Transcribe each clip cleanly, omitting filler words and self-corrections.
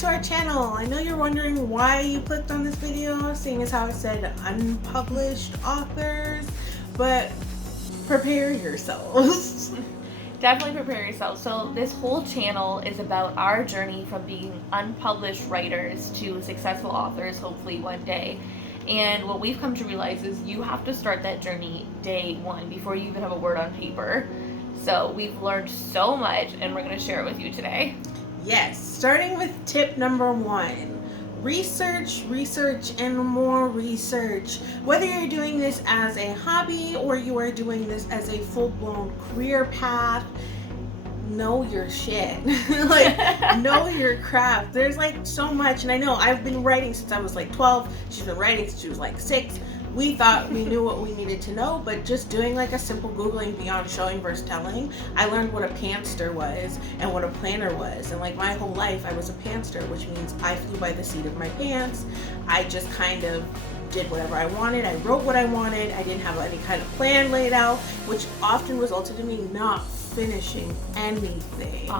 to our channel. I know you're wondering why you clicked on this video, seeing as how it said unpublished authors, but prepare yourselves. Definitely prepare yourself. So this whole channel is about our journey from being unpublished writers to successful authors, hopefully one day. And what we've come to realize is you have to start that journey day one before you even have a word on paper. So we've learned so much, and we're going to share it with you today. Yes, starting with tip number 1. Research, and more research. Whether you're doing this as a hobby or you are doing this as a full-blown career path, know your shit. Know your craft. There's so much, and I know I've been writing since I was 12. She's been writing since she was 6. We thought we knew what we needed to know, but just doing a simple Googling beyond showing versus telling, I learned what a pantster was and what a planner was. And my whole life I was a pantster, which means I flew by the seat of my pants. I just kind of did whatever I wanted. I wrote what I wanted. I didn't have any kind of plan laid out, which often resulted in me not finishing anything.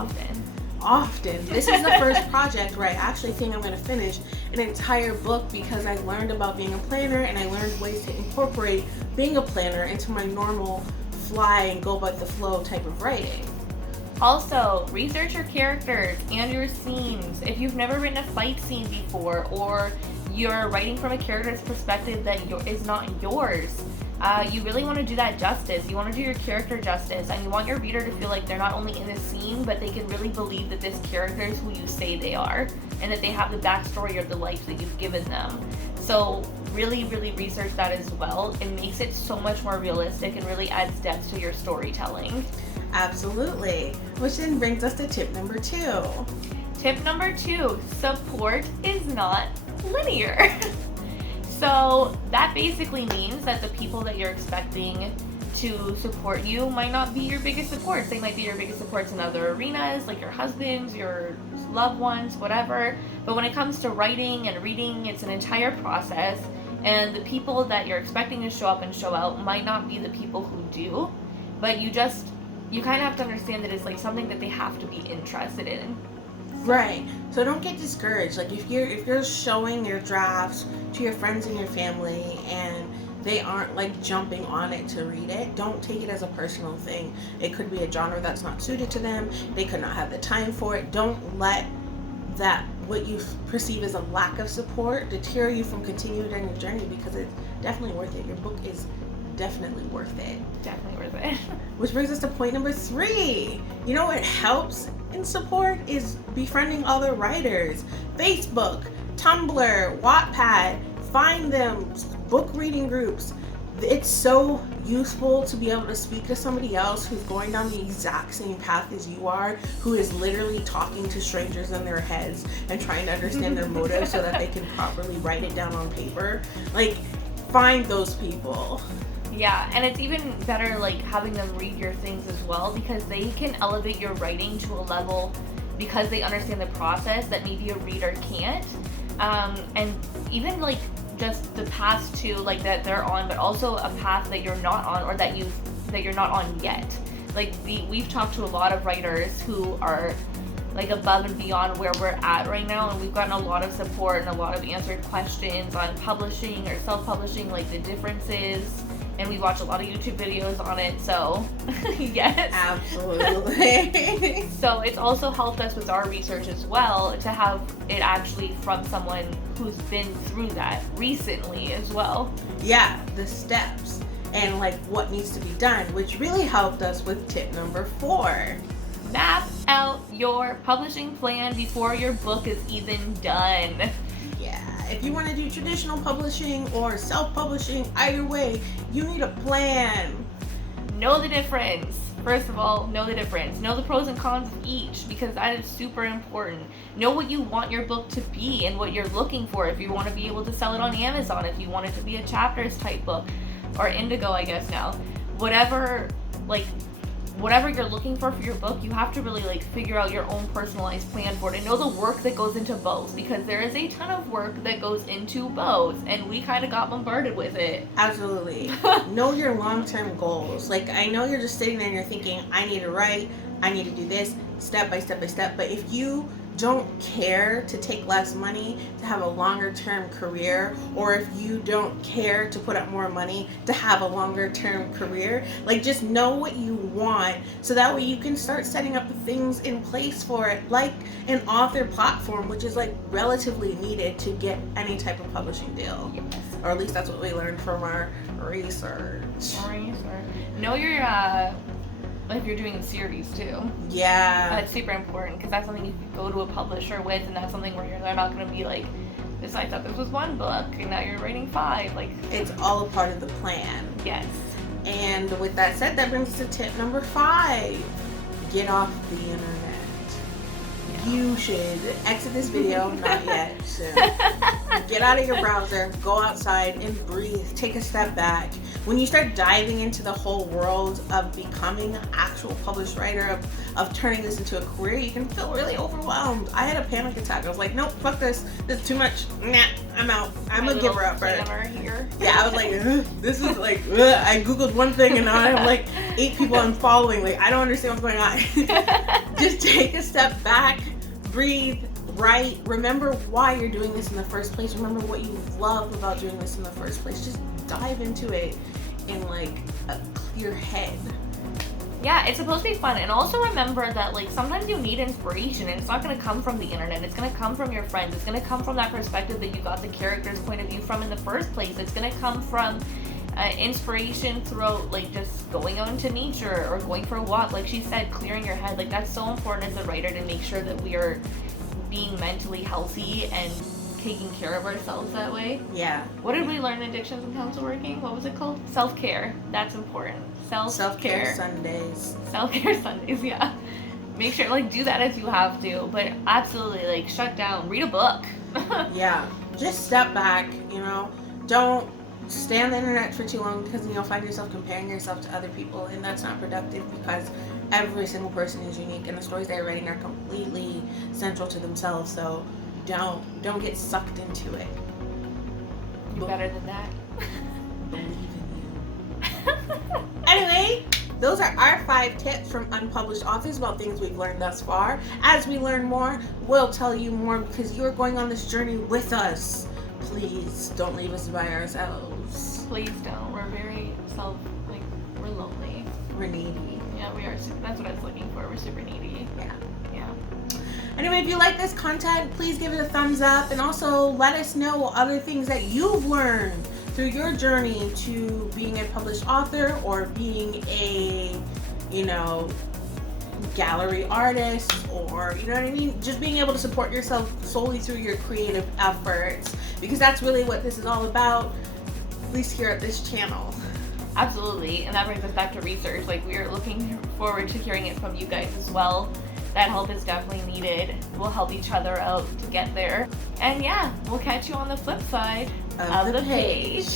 Often. This is the first project where I actually think I'm going to finish an entire book because I learned about being a planner, and I learned ways to incorporate being a planner into my normal fly and go by the flow type of writing. Also, research your characters and your scenes. If you've never written a fight scene before, or you're writing from a character's perspective that is not yours, you really want to do that justice. You want to do your character justice, and you want your reader to feel like they're not only in the scene, but they can really believe that this character is who you say they are, and that they have the backstory or the life that you've given them. So really, really research that as well. It makes it so much more realistic and really adds depth to your storytelling. Absolutely. Which then brings us to tip number 2. Tip number 2, support is not linear. So that basically means that the people that you're expecting to support you might not be your biggest supports. They might be your biggest supports in other arenas, like your husbands, your loved ones, whatever. But when it comes to writing and reading, it's an entire process. And the people that you're expecting to show up and show out might not be the people who do. But you kind of have to understand that it's something that they have to be interested in. Right. So don't get discouraged. If you're showing your drafts to your friends and your family and they aren't jumping on it to read it, don't take it as a personal thing. It could be a genre that's not suited to them. They could not have the time for it. Don't let that what you perceive as a lack of support deter you from continuing on your journey, because it's definitely worth it. Your book is definitely worth it. Definitely worth it. Which brings us to point number 3. You know what helps in support is befriending other writers. Facebook, Tumblr, Wattpad, find them, book reading groups. It's so useful to be able to speak to somebody else who's going down the exact same path as you are, who is literally talking to strangers in their heads and trying to understand their motives so that they can properly write it down on paper. Find those people. Yeah, and it's even better having them read your things as well, because they can elevate your writing to a level because they understand the process that maybe a reader can't. And even just the path to that they're on, but also a path that you're not on, or that you're not on yet. We've talked to a lot of writers who are above and beyond where we're at right now, and we've gotten a lot of support and a lot of answered questions on publishing or self-publishing, the differences. And we watch a lot of YouTube videos on it, so yes. Absolutely. So it's also helped us with our research as well, to have it actually from someone who's been through that recently as well. Yeah, the steps and what needs to be done, which really helped us with tip number 4. Map out your publishing plan before your book is even done. If you want to do traditional publishing or self-publishing, either way, you need a plan. Know the difference. First of all, know the difference. Know the pros and cons of each, because that is super important. Know what you want your book to be and what you're looking for. If you want to be able to sell it on Amazon, if you want it to be a chapters type book, or Indigo, I guess now. Whatever you're looking for your book, you have to really figure out your own personalized plan for it, and know the work that goes into both, because there is a ton of work that goes into both, and we kind of got bombarded with it. Absolutely. Know your long-term goals. I know you're just sitting there and you're thinking, I need to write, I need to do this step by step by step, but if you don't care to take less money to have a longer term career, or if you don't care to put up more money to have a longer term career, like just know what you want so that way you can start setting up the things in place for it, like an author platform, which is like relatively needed to get any type of publishing deal. Yes. Or at least that's what we learned from our research. Know your if you're doing a series too. Yeah. That's super important because that's something you can go to a publisher with, and that's something where they're not going to be like, this I thought this was one book and now you're writing 5. Like, it's all a part of the plan. Yes. And with that said, that brings us to tip number 5. Get off the internet. You should exit this video, not yet, soon. Get out of your browser, go outside and breathe, take a step back. When you start diving into the whole world of becoming an actual published writer, of turning this into a career, you can feel really overwhelmed. I had a panic attack. I was like, nope, fuck this. This is too much. Nah, I'm out. I'm a giver up. Here. Yeah, I was like, this is like, I Googled one thing and now I have like 8 people I'm following. Like, I don't understand what's going on. Just take a step back, breathe, write. Remember why you're doing this in the first place. Remember what you love about doing this in the first place. Just dive into it in like a clear head. Yeah, it's supposed to be fun. And also remember that like sometimes you need inspiration, and it's not going to come from the internet. It's going to come from your friends. It's going to come from that perspective that you got the character's point of view from in the first place. It's going to come from inspiration throughout like just going out into nature or going for a walk. Like she said, clearing your head. Like that's so important as a writer to make sure that we are being mentally healthy and taking care of ourselves that way. Yeah. What did we learn in Addictions and Counsel Working? What was it called? Self-care. That's important. Self-care Sundays. Self-care Sundays, yeah. Make sure, like, do that as you have to. But absolutely, like, shut down. Read a book. Yeah. Just step back, Don't stay on the internet for too long because then you'll find yourself comparing yourself to other people, and that's not productive because every single person is unique and the stories they're writing are completely central to themselves. So don't get sucked into it. You're better than that. Believe in you. Anyway, those are our 5 tips from unpublished authors about things we've learned thus far. As we learn more, we'll tell you more because you're going on this journey with us. Please don't leave us by ourselves. Please don't. We're very we're lonely. We're needy. Yeah, we are. That's what I was looking for. We're super needy. Yeah. Yeah. Anyway, if you like this content, please give it a thumbs up, and also let us know other things that you've learned through your journey to being a published author or being a, gallery artist, or you know what I mean, just being able to support yourself solely through your creative efforts, because that's really what this is all about, at least here at this channel. Absolutely. And that brings us back to research. Like, we are looking forward to hearing it from you guys as well. That help is definitely needed. We'll help each other out to get there. And yeah, we'll catch you on the flip side of the page.